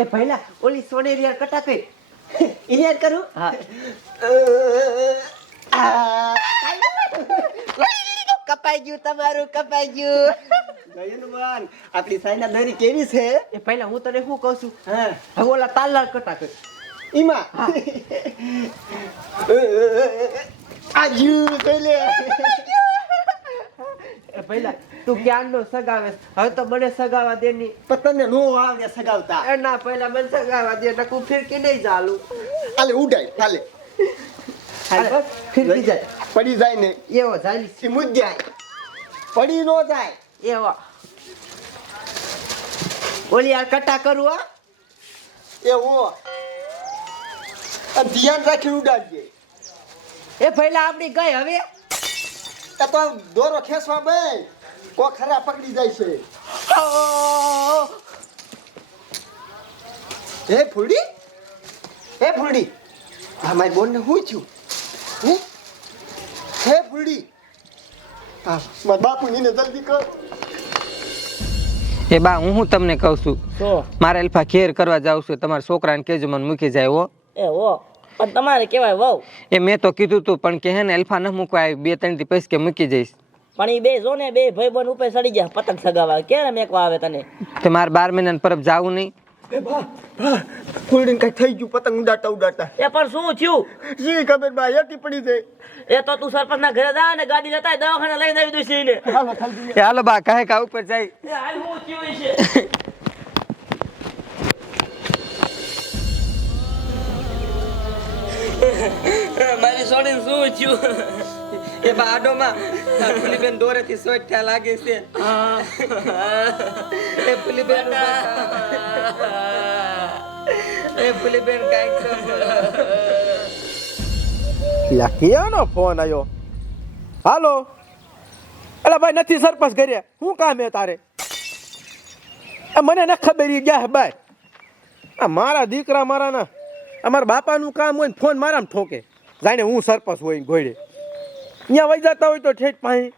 એ પહેલા ઓલી સોનેરી યાર કટા કઈ યાદ કરું? હા. કપાઈ ગયું તમારું કપાઈ ગયું. ગયનવાન આપણી સાઈના દરી કેવી છે? એ પહેલા હું તને શું કહું છું? હા. હવે ઓલા તાલલાલ કટા કર ઈમાં આજુ લે એ પહેલા તું ક્યારનો સગાવે? હવે તો મને સગાવા દે ની. પણ તને નો આવડે સગાવતા. એ ના પહેલા મને સગાવા દે નકું ફિરકી નહીં ચાલુ. હાલે ઉડાય હાલે. હાલ ફિરકી જાય. પડી જાય ને. એવો જાય. સિમુજ મુજ જાય પડી નો જાય. એવો. ઓલી આ કટા કરું આ એવો ધ્યાન રાખી ઉડાડજે. એ પહેલા આપણી ગઈ હવે. આ તો દોરો ખેંચવા બે કો ખરા પકડી જાય છે. હે ફૂડી હે ફૂડી આ મારી બોનને હું થયું? હે? હે ફૂડી હા બાપુ નીને જલ્દી કર. એ બા હું હું તમને કહું છું? મારે અલ્ફા ખેર કરવા જાઉં છું તમારા છોકરાને કેજો મને મૂકી જાય હો. એ હો. પણ તમારે કહેવાય વહુ. એ મેં તો કીધું તું પણ કે હે ને અલ્ફા ન મૂકવા બે ત્રણથી પૈસ કે મૂકી જઈશ. પણ એ બે જો ને બે ભાઈ બન ઉપર સડી ગયા પતંગ સગાવા ક્યારે મેકવા આવે તને? તે મારે બાર મહિનાની પરબ જાવું નહીં. એ બા બા કઈ થઈ ગયું પતંગ ઉડાડતા ઉડાડતા. એ પણ શું થયું? શી ખબર બા યતી પડી જાય એ તો તું સરપંચ ના ઘરે જા ને ગાડી જતા દવાખાને લઈને આવી દઈશ એને હાલો એ હાલો બા કહે કા ઉપર જાય. હાલ હું થયું છે? મારી સોડીને શું થયું? એ બા આડોમાં ફૂલીબેન દોરેથી સોટ થયા લાગે છે. એ ફુલીબેન એ ફુલીબેન કાંઈક લખિયાનો ફોન આવ્યો હાલો. અલા ભાઈ નથી સરપંચ કર્યા શું કામ હે તારે? મને ન ખબર ઈ ગયા હે ભાઈ આ મારા દીકરા મારા ના અમારા બાપાનું કામ હોય ને ફોન મારામાં ઠોકે. જાણે હું સરપંચ હોય ને ઘોડે. અહીંયા વહી જતા હોય તો ઠેઠ પાણી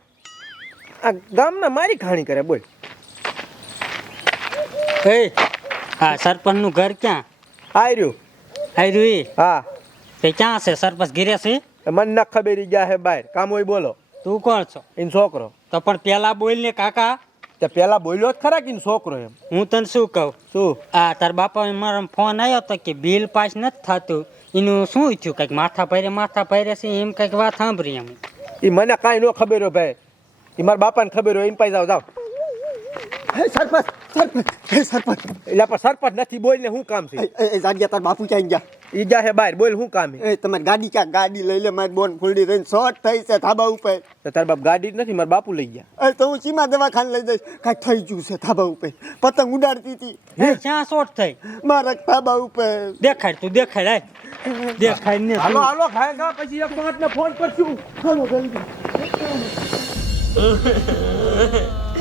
આ ગામના મારી ખાણી કરે બોલ. એ હા સરપંચનું ઘર ક્યાં? આર્યું આવ્યું એ હા. તે ક્યાં છે? સરપંચ ઘીરે છે? મને ન ખબર ગયા હે બહાર કામ હોય બોલો. તું કોણ છો? એનો છોકરો. તો પણ પેલા બોલ ને કાકા. તે પેલા બોલ્યો જ ખરા કે છોકરો એમ? હું તને શું કહું? શું? આ તાર બાપા મારો ફોન આવ્યો તો કે બિલ પાસ નથી થતું. એનું શું થયું? કંઈક માથા પહેરે માથા પહેરે છે એમ કંઈક વાત સાંભળી એમ. એ મને કાંઈ ન ખબર હોય ભાઈ. એ મારા બાપાને ખબર હોય એમ પાસે જાવ જાવ. હે સરપંચ સરપંચ હે સરપંચ. એટલે પણ સરપંચ નથી બોલ ને શું કામ છે? એ જાગ્યા તાર બાપુ ક્યાં ગયા? ઈ જા હે બહાર બોલ શું કામ? એ તમારી ગાડી ક્યાં? ગાડી લઈ લે મારી બોન ફૂલડી રહીને શોર્ટ થઈ છે ધાબા ઉપર. તો તાર બાપ ગાડી જ નથી મારા બાપુ લઈ ગયા. અરે તો હું સીમા દવાખાને લઈ જઈશ. કાંઈ થઈ ગયું છે ધાબા ઉપર. પતંગ ઉડાડતી હતી. હે ક્યાં શોર્ટ થઈ. મારા ધાબા ઉપર. દેખાડ તું દેખાડ આય. દેખાડ ને હાલો હાલો ખાય ગા પછી એક પાંચ ને ફોન કરશું. હાલો જલ્દી.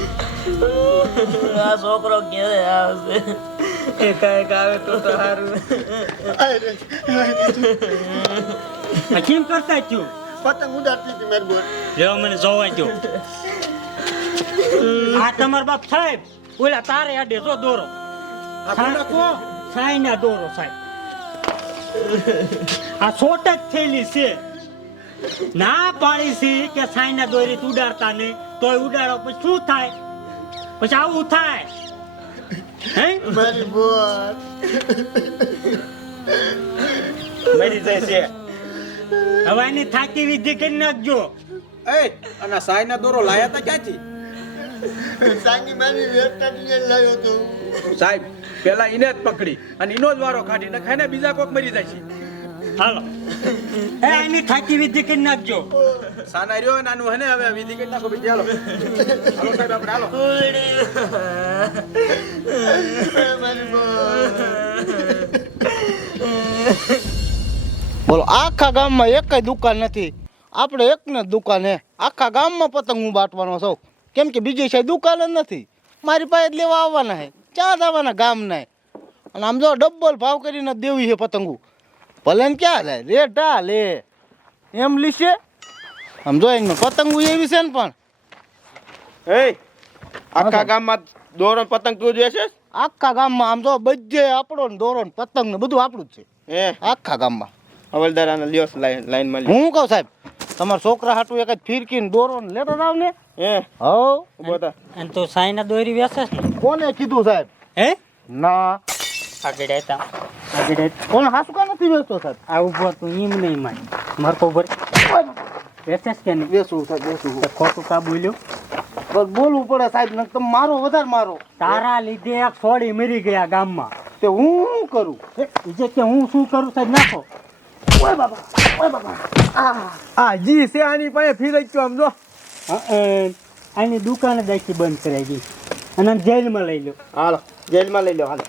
આ છોકરો ક્યારે આવશે? કાંઈક આવે તો તો સારું આ કેમ કરતા થયું પતંગ ઉડાડતી હતી મારી બોન જો મને જોવા જો આ તમાર બાપ સાહેબ ઓલા તારે આડે જો દોરો. સાઈ ના દોરો સાહેબ. આ છોટ જ થયેલી છે. ના પાડી છે કે સાઈ ના દોરી ઉડાડતા નહીં. તોય ઉડાડો પછી શું થાય? પછી આવું થાય? હે? મારી બોન મરી જશે. હવાની હવે એની થાકી વિધિ કરી નાખજો. એ અને સાયના દોરો લાયા તા ક્યાંથી? સાંગી મારી વેસ્ટર્ન લાવ્યો તો. સાહેબ પેલા ઈને જ પકડી અને ઈનો જ વારો કાઢી. નખાય ને બીજા કોક મરી જાય છે. હાલો. એ એની થાકી વિધિ કરી નાખજો. સાના રહ્યો ને આનું હને હવે વિધિ કરી નાખો બીજી હાલો. હાલો સાહેબ આપણે હાલો. બોલો આખા ગામમાં એક દુકાન નથી. આપણે એક ને દુકાન હે. આખા ગામમાં પતંગ હું બાંટવાનો છું. કેમ કે બીજી છે દુકાન જ નથી. મારી પાસે જ લેવા આવવાના હે. ક્યાં આવવાના ગામ ના અને આમ જો ડબલ ભાવ કરીને દેવી છે પતંગો. ભલે ક્યાં લે? રેટ આ લે. એમ લીશે? આમ જો એમ પતંગો એવી છે ને પણ. એ આખા ગામમાં દોરો પતંગ તું જોઈ છે? આખા ગામમાં આમ જો બધે આપણો ને દોરો ને પતંગ ને બધું આપણું જ છે. એ આખા ગામમાં. હવલદાર આને લ્યો લાઈનમાં હું કહું સાહેબ તમારા છોકરા હાટું એક જ ફિરકીને દોરો ને લેટર આવ ને. એ હવ. બોતા અને તું સાઈના દોરી વેસે કોને કીધું સાહેબ? હે? ના. આગળ આતા આગળ. કોને હાસુ કા નથી બેસતો સાહેબ? આ ઊભો તું એમ નહીં માન. મારે તો વેચે છે કે નહીં? બેસવું સાહેબ બેસવું ખોટું કા બોલ્યો? બસ બોલવું પડે સાહેબ નકર તમે મારો વધારે મારો. તારા લીધે એક સોડી મરી ગયા ગામમાં. તે હું શું કરું? જે કે હું શું કરું સાહેબ નાખો. આ. જી છે આની પાસે ફિરજ છો આમ જો. આની દુકાન આખી બંધ કરાવી દી અને જેલમાં લઈ લો હાલો જેલમાં લઈ લો હાલો.